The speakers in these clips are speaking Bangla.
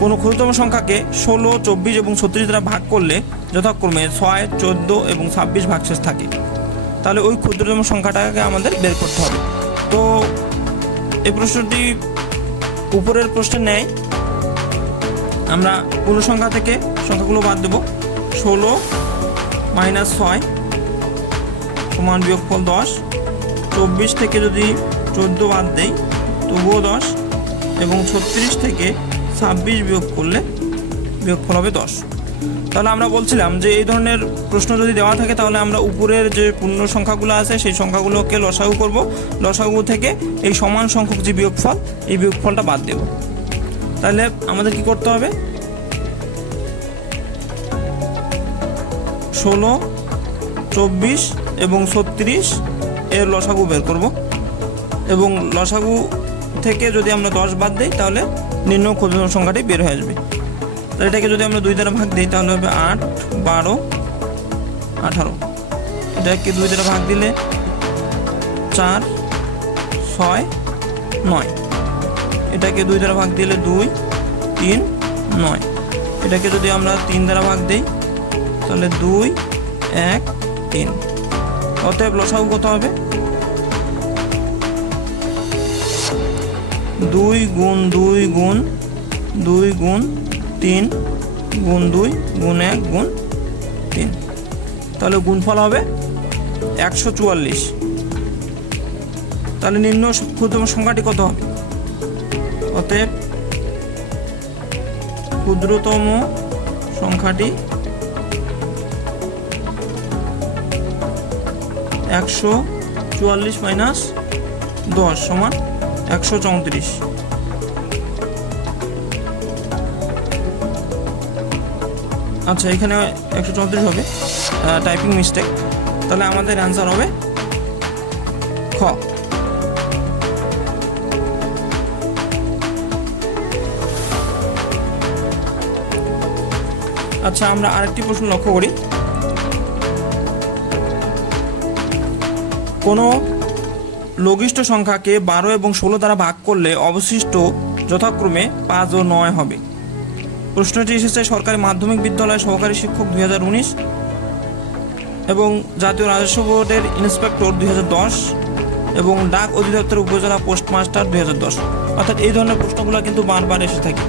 কোনো ক্ষুদ্রতম সংখ্যাকে ষোলো, চব্বিশ এবং ছত্রিশ দ্বারা ভাগ করলে যথাক্রমে ছয়, চোদ্দ এবং ছাব্বিশ ভাগশেষ থাকে। তাহলে ওই ক্ষুদ্রতম সংখ্যাটাকে আমাদের বের করতে হবে। তো এই প্রশ্নটি উপরের প্রশ্নে নেয় আমরা পূর্ণ সংখ্যা থেকে সংখ্যাগুলো বাদ দেব। ষোলো মাইনাস ছয় সমান বিয়োগফল দশ। চব্বিশ থেকে যদি চোদ্দ বাদ দেই, তবুও দশ এবং ছত্রিশ থেকে ছাব্বিশ বিয়োগ করলে বিয়োগফল হবে দশ। তাহলে আমরা বলছিলাম যে এই ধরনের প্রশ্ন যদি দেওয়া থাকে, তাহলে আমরা উপরের যে পূর্ণ সংখ্যাগুলো আছে, সেই সংখ্যাগুলোকে লসাগু করব। লসাগু থেকে এই সমান সংখ্যক যে বিয়োগফল, এই বিয়োগফলটা বাদ দেব। তাহলে আমাদের কি করতে হবে? ষোলো, চব্বিশ এবং ছত্রিশ এর লসাগু বের করব। এবং লসাগু থেকে যদি আমরা দশ বাদ দিই, তাহলে নিম্ন ক্ষুদ্রতম সংখ্যাটি বের হয়ে আসবে? তাহলে এটাকে যদি আমরা দুই দ্বারা ভাগ দিই, তাহলে হবে আট, বারো, আঠারো। এটাকে দুই দ্বারা ভাগ দিলে চার, ছয়, নয়। এটাকে দুই দ্বারা ভাগ দিলে দুই, তিন, নয়। এটাকে যদি আমরা তিন দ্বারা ভাগ দিই, তাহলে দুই, এক, তিন। অতএব লসাগু কত হবে? দুই গুণ দুই গুণ দুই গুণ তিন গুণ দুই গুণ এক গুণ তিন। তাহলে গুণফল হবে একশো চুয়াল্লিশ। তাহলে নিম্ন ক্ষুদ্রতম সংখ্যাটি কত হবে? অতএব ক্ষুদ্রতম সংখ্যাটি একশো চুয়াল্লিশ মাইনাস দশ সমান একশো চৌত্রিশ। আচ্ছা এখানে একশো চৌত্রিশ হবে। টাইপিং মিস্টেক তাহলে আমাদের অ্যান্সার হবে খ। আচ্ছা আমরা আরেকটি প্রশ্ন লক্ষ্য করি। কোনো লঘিষ্ঠ সংখ্যাকে বারো এবং ষোলো দ্বারা ভাগ করলে অবশিষ্ট যথাক্রমে পাঁচ ও নয় হবে। প্রশ্নটি এসেছে সরকারি মাধ্যমিক বিদ্যালয় সহকারী শিক্ষক দু হাজার উনিশ এবং জাতীয় রাজস্ব বোর্ডের ইন্সপেক্টর দু হাজার দশ এবং ডাক অধিদপ্তর উপজেলা পোস্টমাস্টার দুই হাজার দশ। অর্থাৎ এই ধরনের প্রশ্নগুলো কিন্তু বারবার এসে থাকে।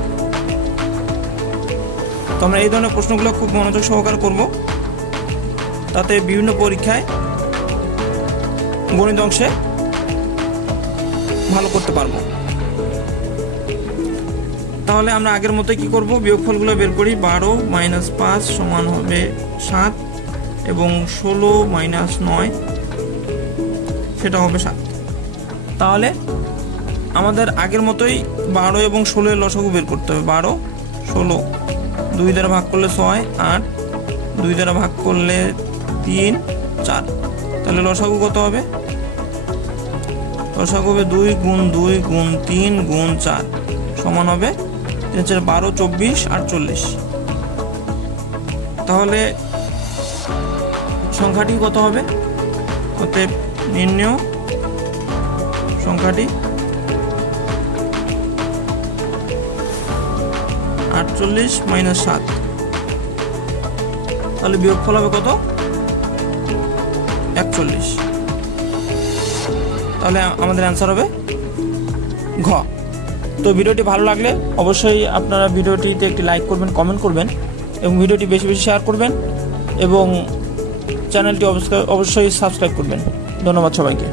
তো আমরা এই ধরনের প্রশ্নগুলো খুব মনোযোগ সহকার করব। তাতে বিভিন্ন পরীক্ষায় গণিত অংশে ভালো করতে পারব। তাহলে আমরা আগের মতোই কি করব? বিয়োগফলগুলো বের করি, বারো মাইনাস পাঁচ সমান হবে সাত এবং ষোলো মাইনাস নয়, সেটা হবে সাত। তাহলে আমাদের আগের মতোই বারো এবং ষোলোর লসাগু বের করতে হবে। বারো, ষোলো, দুই দ্বারা ভাগ করলে ছয়, আট, দুই দ্বারা ভাগ করলে তিন, চার। তাহলে লসাগু কত হবে? লসাগু হবে দুই গুণ দুই গুণ তিন গুণ চার সমান হবে তিন চার বারো, চব্বিশ আটচল্লিশ তাহলে সংখ্যাটি কত হবে? অতএব নির্ণয় সংখ্যাটি আটচল্লিশ মাইনাস সাত। তাহলে বিয়োগফল হবে কত? একচল্লিশ। তাহলে আমাদের অ্যান্সার হবে ঘ। তো ভিডিওটি ভালো লাগলে অবশ্যই আপনারা ভিডিওটিতে একটি লাইক করবেন কমেন্ট করবেন এবং ভিডিওটি বেশি বেশি শেয়ার করবেন এবং চ্যানেলটি অবশ্যই সাবস্ক্রাইব করবেন। ধন্যবাদ সবাইকে।